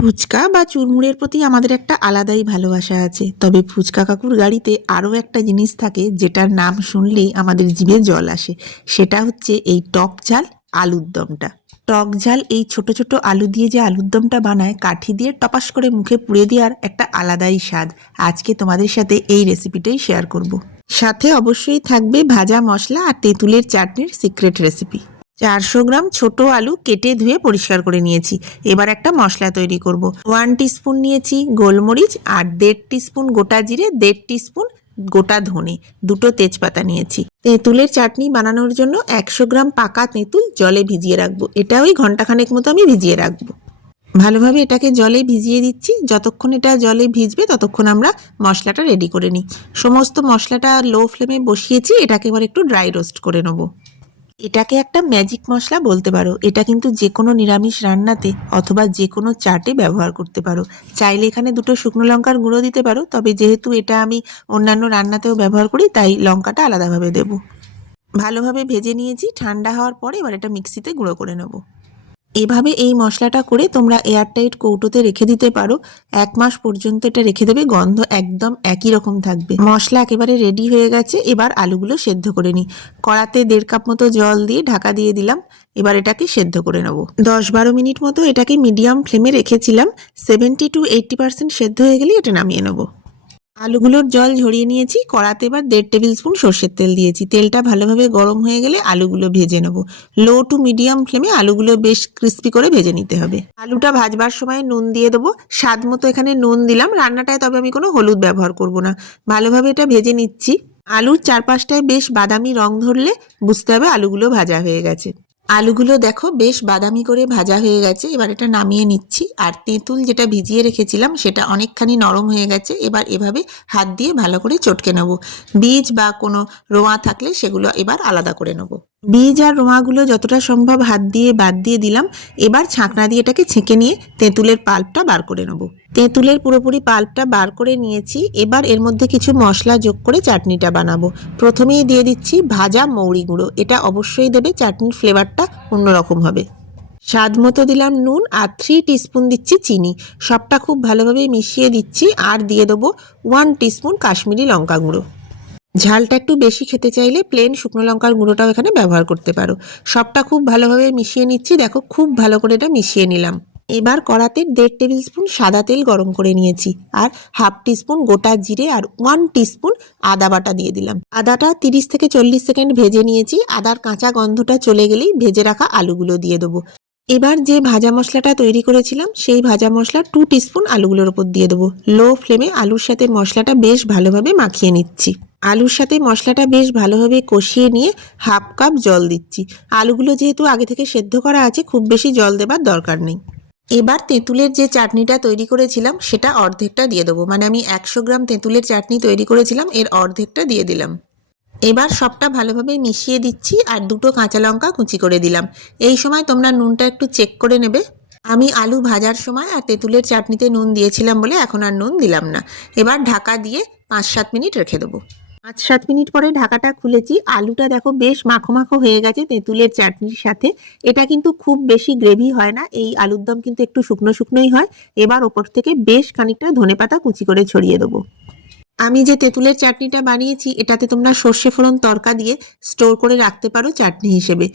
ফুচকা বা চুরমুড়ের প্রতি আমাদের একটা আলাদাই ভালোবাসা আছে। তবে ফুচকা কাকুর গাড়িতে আরও একটা জিনিস থাকে যেটার নাম শুনলেই আমাদের জিভে জল আসে। সেটা হচ্ছে এই টক ঝাল আলুর দমটা। টক ঝাল এই ছোট ছোট আলু দিয়ে যে আলুর দমটা বানায়, কাঠি দিয়ে টপাস করে মুখে পুড়ে দেওয়ার একটা আলাদাই স্বাদ। আজকে তোমাদের সাথে এই রেসিপিটাই শেয়ার করব। সাথে অবশ্যই থাকবে ভাজা মশলা আর তেঁতুলের চাটনির সিক্রেট রেসিপি। 400 গ্রাম ছোট আলু কেটে ধুয়ে পরিষ্কার করে নিয়েছি। এবার একটা মশলা তৈরি করব। 1 টিস্পুন নিয়েছি গোলমরিচ আর 1.5 টিস্পুন গোটা জিরে, 1.5 টিস্পুন গোটা ধনে, 2টো তেজপাতা নিয়েছি। তেঁতুলের চাটনি বানানোর জন্য 100 গ্রাম পাকা তেঁতুল জলে ভিজিয়ে রাখবো। এটা ওই ঘন্টাখানেক মতো আমি ভিজিয়ে রাখবো। ভালোভাবে এটাকে জলে ভিজিয়ে দিচ্ছি। যতক্ষণ এটা জলে ভিজবে ততক্ষণ আমরা মশলাটা রেডি করে নিই। সমস্ত মশলাটা লো ফ্লেমে বসিয়েছি। এটাকে এবার একটু ড্রাই রোস্ট করে নেবো। এটাকে একটা ম্যাজিক মশলা বলতে পারো। এটা কিন্তু যে কোনো নিরামিষ রান্নাতে অথবা যে কোনো চাটে ব্যবহার করতে পারো। চাইলে এখানে 2টো শুকনো লঙ্কার গুঁড়ো দিতে পারো, তবে যেহেতু এটা আমি অন্যান্য রান্নাতেও ব্যবহার করি তাই লঙ্কাটা আলাদাভাবে দেবো। ভালোভাবে ভেজে নিয়েছি। ঠান্ডা হওয়ার পরে এবার এটা মিক্সিতে গুঁড়ো করে নেবো। এভাবে এই মশলাটা করে তোমরা এয়ারটাইট কৌটোতে রেখে দিতে পারো। 1 মাস পর্যন্ত এটা রেখে দেবে, গন্ধ একদম একই রকম থাকবে। মশলা একেবারে রেডি হয়ে গেছে। এবার আলুগুলো সেদ্ধ করে নিই। কড়াতে 1.5 কাপ মতো জল দিয়ে ঢাকা দিয়ে দিলাম। এবার এটাকে সেদ্ধ করে নেব। 10-12 মিনিট মতো এটাকে মিডিয়াম ফ্লেমে রেখেছিলাম। 70 to 80% সেদ্ধ হয়ে গেলে এটা নামিয়ে নেব। আলুগুলোর জল ঝরিয়ে নিয়েছি। কড়াতে এবার 1.5 টেবিল স্পুন সর্ষের তেল দিয়েছি। তেলটা ভালোভাবে গরম হয়ে গেলে আলুগুলো ভেজে নেব। লো টু মিডিয়াম ফ্লেমে আলুগুলো বেশ ক্রিস্পি করে ভেজে নিতে হবে। আলুটা ভাজবার সময় নুন দিয়ে দেবো। স্বাদ মতো এখানে নুন দিলাম। রান্নাটায় তবে আমি কোনো হলুদ ব্যবহার করব না। ভালোভাবে এটা ভেজে নিচ্ছি। আলুর চারপাশটায় বেশ বাদামি রং ধরলে বুঝতে হবে আলুগুলো ভাজা হয়ে গেছে। আলুগুলো দেখো বেশ বাদামি করে ভাজা হয়ে গেছে। এবার এটা নামিয়ে নিচ্ছি। আর তেঁতুল যেটা ভিজিয়ে রেখেছিলাম সেটা অনেকখানি নরম হয়ে গেছে। এবার এভাবে হাত দিয়ে ভালো করে চটকে নেব। বীজ বা কোনো রোঁয়া থাকলে সেগুলো এবার আলাদা করে নেব। বীজ আর রোঁয়াগুলো যতটা সম্ভব হাত দিয়ে বাদ দিয়ে দিলাম। এবার ছাঁকনা দিয়ে এটাকে ছেঁকে নিয়ে তেঁতুলের পাল্পটা বার করে নেব। তেঁতুলের পুরোপুরি পাল্পটা বার করে নিয়েছি। এবার এর মধ্যে কিছু মশলা যোগ করে চাটনিটা বানাবো। প্রথমেই দিয়ে দিচ্ছি ভাজা মৌরি গুঁড়ো। এটা অবশ্যই দেবে, চাটনির ফ্লেভারটা অন্যরকম হবে। স্বাদ মতো দিলাম নুন আর 3 টিস্পুন দিচ্ছি চিনি। সবটা খুব ভালোভাবে মিশিয়ে দিচ্ছি। আর দিয়ে দেবো 1 টিস্পুন কাশ্মীরি লঙ্কা গুঁড়ো। ঝালটা একটু বেশি খেতে চাইলে প্লেন শুকনো লঙ্কার গুঁড়োটাও এখানে ব্যবহার করতে পারো। সবটা খুব ভালোভাবে মিশিয়ে নিচ্ছি। দেখো খুব ভালো করে এটা মিশিয়ে নিলাম। এবার কড়াতে 1.5 টেবিল স্পুন সাদা তেল গরম করে নিয়েছি। আর 1/2 টিস্পুন গোটা জিরে আর 1 টিস্পুন আদা বাটা দিয়ে দিলাম। আদাটা 30 থেকে 40 সেকেন্ড ভেজে নিয়েছি। আদার কাঁচা গন্ধটা চলে গেলেই ভেজে রাখা আলুগুলো দিয়ে দেবো। এবার যে ভাজা মশলাটা তৈরি করেছিলাম সেই ভাজা মশলা 2 টিস্পুন আলুগুলোর উপর দিয়ে দেবো। লো ফ্লেমে আলুর সাথে মশলাটা বেশ ভালোভাবে মাখিয়ে নিচ্ছি। আলুর সাথে মশলাটা বেশ ভালোভাবে কষিয়ে নিয়ে 1/2 কাপ জল দিচ্ছি। আলুগুলো যেহেতু আগে থেকে সেদ্ধ করা আছে, খুব বেশি জল দেবার দরকার নেই। এবার তেঁতুলের যে চাটনিটা তৈরি করেছিলাম সেটা অর্ধেকটা দিয়ে দেবো। মানে আমি 100 গ্রাম তেঁতুলের চাটনি তৈরি করেছিলাম, এর অর্ধেকটা দিয়ে দিলাম। এবার সবটা ভালোভাবে মিশিয়ে দিচ্ছি আর 2টো কাঁচা লঙ্কা কুচি করে দিলাম। এই সময় তোমরা নুনটা একটু চেক করে নেবে। আমি আলু ভাজার সময় আর তেঁতুলের চাটনিতে নুন দিয়েছিলাম বলে এখন আর নুন দিলাম না। এবার ঢাকা দিয়ে 5-7 মিনিট রেখে দেবো। 5-7 মিনিট পরে ঢাকাটা খুলেছি। আলুটা দেখো বেশ মাখো মাখো হয়ে গেছে তেঁতুলের চাটনির সাথে। এটা কিন্তু খুব বেশি গ্রেভি হয় না। এই আলুর দম কিন্তু একটু শুকনো শুকনোই হয়। এবার ওপর থেকে বেশ খানিকটা ধনেপাতা কুচি করে ছড়িয়ে দেবো। আমি যে তেঁতুলের চাটনিটা বানিয়েছি এটাতে তোমরা সর্ষে ফোড়ন তড়কা দিয়ে স্টোর করে রাখতে পারো চাটনি হিসেবে।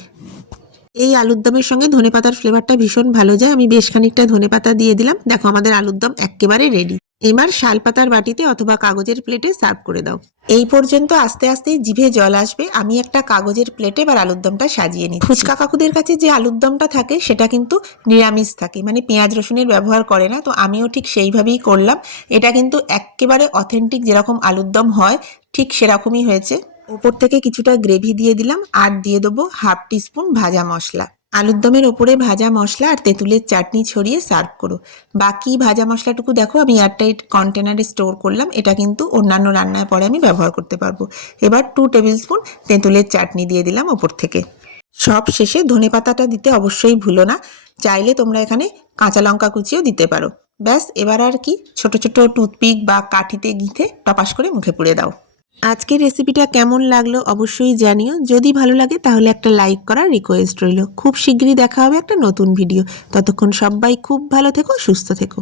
এই আলুর দমের সঙ্গে ধনেপাতার ফ্লেভারটা ভীষণ ভালো যায়। আমি বেশ খানিকটা ধনেপাতা দিয়ে দিলাম। দেখো আমাদের আলুর দম একেবারে রেডি। এবার শালপাতার বাটিতে অথবা কাগজের প্লেটে সার্ভ করে দাও। এই পর্যন্ত আস্তে আস্তে জিভে জল আসবে। আমি একটা কাগজের প্লেটে এবার আলুর দমটা সাজিয়ে নিই। ফুচকা কাকুদের কাছে যে আলুর দমটা থাকে সেটা কিন্তু নিরামিষ থাকে, মানে পেঁয়াজ রসুনের ব্যবহার করে না। তো আমিও ঠিক সেইভাবেই করলাম। এটা কিন্তু একেবারে অথেন্টিক যেরকম আলুর দম হয় ঠিক সেরকমই হয়েছে। ওপর থেকে কিছুটা গ্রেভি দিয়ে দিলাম আর দিয়ে দেবো 1/2 টিস্পুন ভাজা মশলা। আলুর দমের ওপরে ভাজা মশলা আর তেঁতুলের চাটনি ছড়িয়ে সার্ভ করো। বাকি ভাজা মশলাটুকু দেখো আমি এয়ারটাইট কন্টেনারে স্টোর করলাম। এটা কিন্তু অন্যান্য রান্নার পরে আমি ব্যবহার করতে পারবো। এবার 2 টেবিল স্পুন তেঁতুলের চাটনি দিয়ে দিলাম ওপর থেকে। সব শেষে ধনেপাতাটা দিতে অবশ্যই ভুলো না। চাইলে তোমরা এখানে কাঁচা লঙ্কা কুচিও দিতে পারো। ব্যাস, এবার আর কি, ছোট ছোট টুথপিক বা কাঠিতে গিঁথে টপাস করে মুখে পুড়ে দাও। আজকের রেসিপিটা কেমন লাগলো অবশ্যই জানিও। যদি ভালো লাগে তাহলে একটা লাইক করার রিকোয়েস্ট রইল। খুব শিগগিরই দেখা হবে একটা নতুন ভিডিও। ততক্ষণ সবাই খুব ভালো থেকো, সুস্থ থেকো।